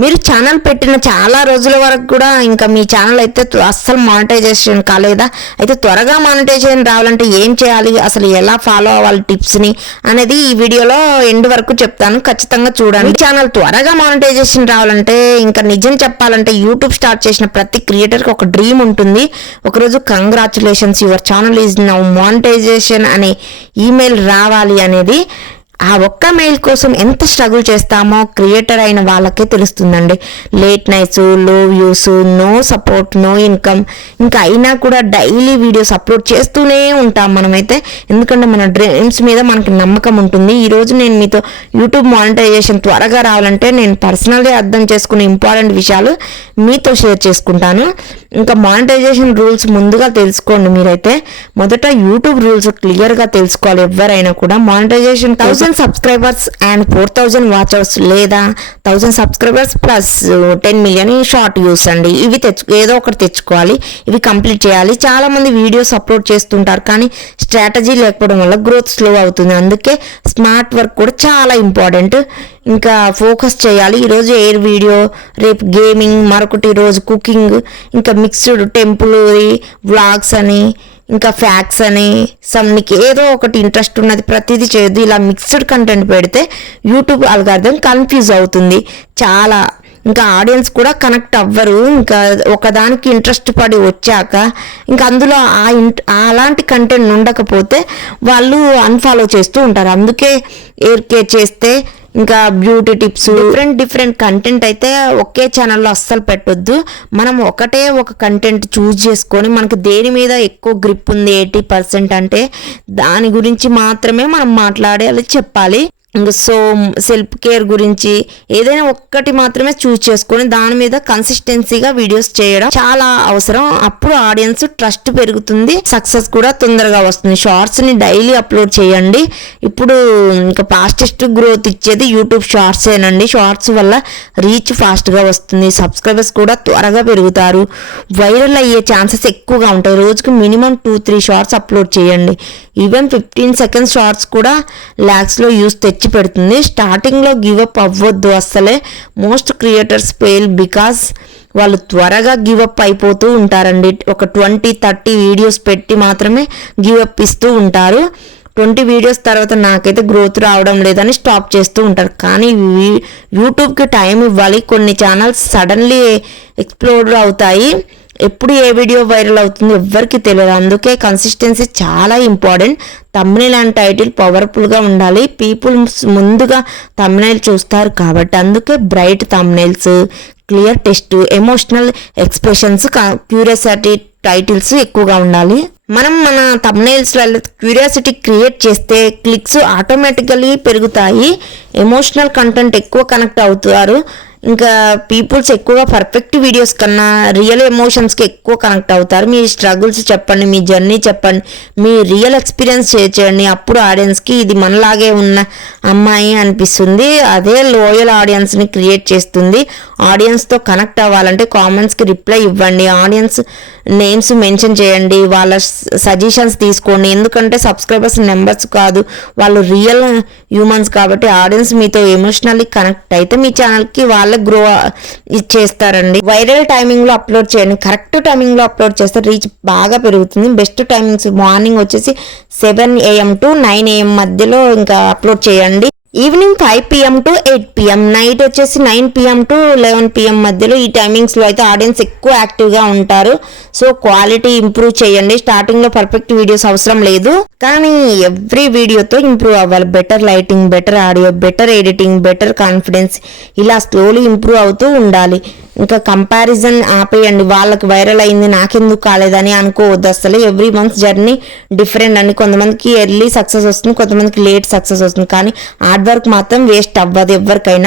మీరు ఛానల్ పెట్టిన చాలా రోజుల వరకు కూడా ఇంకా మీ ఛానల్ అయితే అస్సలు మానిటైజేషన్ కాలేదా? అయితే త్వరగా మానిటైజేషన్ రావాలంటే ఏం చేయాలి, అసలు ఎలా ఫాలో అవ్వాలి టిప్స్ని అనేది ఈ వీడియోలో ఎండ్ వరకు చెప్తాను, ఖచ్చితంగా చూడండి. ఛానల్ త్వరగా మానిటైజేషన్ రావాలంటే ఇంకా నిజం చెప్పాలంటే యూట్యూబ్ స్టార్ట్ చేసిన ప్రతి క్రియేటర్కి ఒక డ్రీమ్ ఉంటుంది. ఒకరోజు congratulations your channel is now monetization అనే ఈమెయిల్ రావాలి అనేది. ఆ ఒక్క మెయిల్ కోసం ఎంత స్ట్రగుల్ చేస్తామో క్రియేటర్ అయిన వాళ్ళకే తెలుస్తుందండి. Late nights, low views, no support, no income, ఇంకా అయినా కూడా డైలీ వీడియోస్ అప్లోడ్ చేస్తూనే ఉంటాం మనమైతే. ఎందుకంటే మన డ్రీమ్స్ మీద మనకి నమ్మకం ఉంటుంది. ఈరోజు నేను మీతో యూట్యూబ్ మానిటైజేషన్ త్వరగా రావాలంటే నేను పర్సనల్గా అర్థం చేసుకునే ఇంపార్టెంట్ విషయాలు మీతో షేర్ చేసుకుంటాను. ఇంకా మానిటైజేషన్ రూల్స్ ముందుగా తెలుసుకోండి. మీరైతే మొదట యూట్యూబ్ రూల్స్ క్లియర్గా తెలుసుకోవాలి. ఎవరైనా కూడా మానిటైజేషన్ 1000 సబ్స్క్రైబర్స్ అండ్ 4000 వాచర్స్ లేదా 1000 subscribers plus 10 million short views అండి. ఇవి ఏదో ఒకటి తెచ్చుకోవాలి, ఇవి కంప్లీట్ చేయాలి. చాలా మంది వీడియోస్ అప్లోడ్ చేస్తుంటారు కానీ స్ట్రాటజీ లేకపోవడం వల్ల గ్రోత్ స్లో అవుతుంది. అందుకే స్మార్ట్ వర్క్ కూడా చాలా ఇంపార్టెంట్. ఇంకా ఫోకస్ చేయాలి. ఈరోజు ఎయిర్ వీడియో, రేపు గేమింగ్, మరొకటి రోజు కుకింగ్, ఇంకా మిక్స్డ్ టెంపుల్ వ్లాగ్స్ అని, ఇంకా ఫ్యాక్ట్స్ అని, నీకు ఏదో ఒకటి ఇంట్రెస్ట్ ఉన్నది ప్రతిదీ చేయొద్దు. ఇలా మిక్స్డ్ కంటెంట్ పెడితే యూట్యూబ్ అల్గారిథం కన్ఫ్యూజ్ అవుతుంది చాలా. ఇంకా ఆడియన్స్ కూడా కనెక్ట్ అవ్వరు. ఇంకా ఒకదానికి ఇంట్రెస్ట్ పడి వచ్చాక ఇంకా అందులో అలాంటి కంటెంట్ ఉండకపోతే వాళ్ళు అన్ఫాలో చేస్తూ ఉంటారు. అందుకే ఎయిర్ చేస్తే ఇంకా బ్యూటీ టిప్స్, డిఫరెంట్ కంటెంట్ అయితే ఒకే ఛానల్లో అస్సలు పెట్టొద్దు. మనం ఒక కంటెంట్ చూస్ చేసుకొని మనకి దేని మీద ఎక్కువ గ్రిప్ ఉంది 80% అంటే దాని గురించి మాత్రమే మనం మాట్లాడాలి, చెప్పాలి. ఇంకా సెల్ఫ్ కేర్ గురించి ఏదైనా ఒక్కటి మాత్రమే చూస్ చేసుకొని దాని మీద కన్సిస్టెన్సీగా వీడియోస్ చేయడం చాలా అవసరం. అప్పుడు ఆడియన్స్ ట్రస్ట్ పెరుగుతుంది, సక్సెస్ కూడా తొందరగా వస్తుంది. షార్ట్స్ ని డైలీ అప్లోడ్ చేయండి. ఇప్పుడు ఇంకా ఫాస్టెస్ట్ గ్రోత్ ఇచ్చేది యూట్యూబ్ షార్ట్స్ ఏనండి. షార్ట్స్ వల్ల రీచ్ ఫాస్ట్ గా వస్తుంది, సబ్స్క్రైబర్స్ కూడా త్వరగా పెరుగుతారు, వైరల్ అయ్యే ఛాన్సెస్ ఎక్కువగా ఉంటాయి. రోజుకి మినిమం 2-3 షార్ట్స్ అప్లోడ్ చేయండి. ఈవెన్ 15 సెకండ్స్ షార్ట్స్ కూడా ల్యాక్స్లో యూస్ తెచ్చి పెడుతుంది. స్టార్టింగ్లో గివప్ అవ్వద్దు అస్సలే. మోస్ట్ క్రియేటర్స్ ఫెయిల్ బికాస్ వాళ్ళు త్వరగా గివప్ అయిపోతూ ఉంటారండి. ఒక 20-30 వీడియోస్ పెట్టి మాత్రమే గివప్ ఇస్తూ ఉంటారు. 20 వీడియోస్ తర్వాత నాకైతే గ్రోత్ రావడం లేదని స్టాప్ చేస్తూ ఉంటారు. కానీ యూట్యూబ్కి టైం ఇవ్వాలి. కొన్ని ఛానల్స్ సడన్లీ ఎక్స్ప్లోర్ అవుతాయి. ఎప్పుడు ఏ వీడియో వైరల్ అవుతుందో ఎవ్వరికి తెలియదు. అందుకే కన్సిస్టెన్సీ చాలా ఇంపార్టెంట్. థంబ్నెయిల్ అండ్ టైటిల్ పవర్ఫుల్గా ఉండాలి. పీపుల్ ముందుగా థంబ్నెయిల్ చూస్తారు కాబట్టి అందుకే bright thumbnails, clear text, emotional expressions, curiosity titles ఎక్కువగా ఉండాలి. మనం మన థంబ్నెయిల్స్ వల్ల క్యూరియాసిటీ క్రియేట్ చేస్తే క్లిక్స్ ఆటోమేటికలీ పెరుగుతాయి. ఎమోషనల్ కంటెంట్ ఎక్కువ కనెక్ట్ అవుతారు. ఇంకా పీపుల్స్ ఎక్కువగా పర్ఫెక్ట్ వీడియోస్ కన్నా రియల్ ఎమోషన్స్కి ఎక్కువ కనెక్ట్ అవుతారు. మీ స్ట్రగుల్స్ చెప్పండి, మీ జర్నీ చెప్పండి, మీ రియల్ ఎక్స్పీరియన్స్ షేర్ చేయండి. అప్పుడు ఆడియన్స్కి ఇది మనలాగే ఉన్న అమ్మాయి అనిపిస్తుంది. అదే లోయల్ ఆడియన్స్ని క్రియేట్ చేస్తుంది. ఆడియన్స్తో కనెక్ట్ అవ్వాలంటే కామెంట్స్కి రిప్లై ఇవ్వండి, ఆడియన్స్ నేమ్స్ మెన్షన్ చేయండి, వాళ్ళ సజెషన్స్ తీసుకోండి. ఎందుకంటే సబ్స్క్రైబర్స్ నెంబర్స్ కాదు, వాళ్ళు రియల్ హ్యూమన్స్ కాబట్టి ఆడియన్స్ మీతో ఎమోషనల్లీ కనెక్ట్ అయితే మీ ఛానల్కి వాళ్ళ గ్రో చేస్తారండి. వైరల్ టైమింగ్ లో అప్లోడ్ చేయండి. కరెక్ట్ టైమింగ్ లో అప్లోడ్ చేస్తే రీచ్ బాగా పెరుగుతుంది. బెస్ట్ టైమింగ్స్ మార్నింగ్ వచ్చేసి 7 AM to 9 AM మధ్యలో ఇంకా అప్లోడ్ చేయండి. Evening 5 PM to 8 PM, night వచ్చేసి 9 PM to 11 PM మధ్యలో ఈ టైమింగ్స్లో అయితే ఆడియన్స్ ఎక్కువ యాక్టివ్గా ఉంటారు. సో క్వాలిటీ ఇంప్రూవ్ చేయండి. స్టార్టింగ్లో పర్ఫెక్ట్ వీడియోస్ అవసరం లేదు, కానీ ఎవ్రీ వీడియోతో ఇంప్రూవ్ అవ్వాలి. Better lighting, better audio, better editing, better confidence, ఇలా స్లోలీ ఇంప్రూవ్ అవుతూ ఉండాలి. ఇంకా కంపారిజన్ ఆపేయండి. వాళ్ళకి వైరల్ అయింది నాకెందుకు కాలేదని అనుకోవద్దు అసలు. ఎవ్రీ మంత్ జర్నీ డిఫరెంట్ అండి. కొంతమందికి ఎర్లీ సక్సెస్ వస్తుంది, కొంతమందికి లేట్ సక్సెస్ వస్తుంది, కానీ హార్డ్ వర్క్ మాత్రం వేస్ట్ అవ్వదు ఎవరికైనా.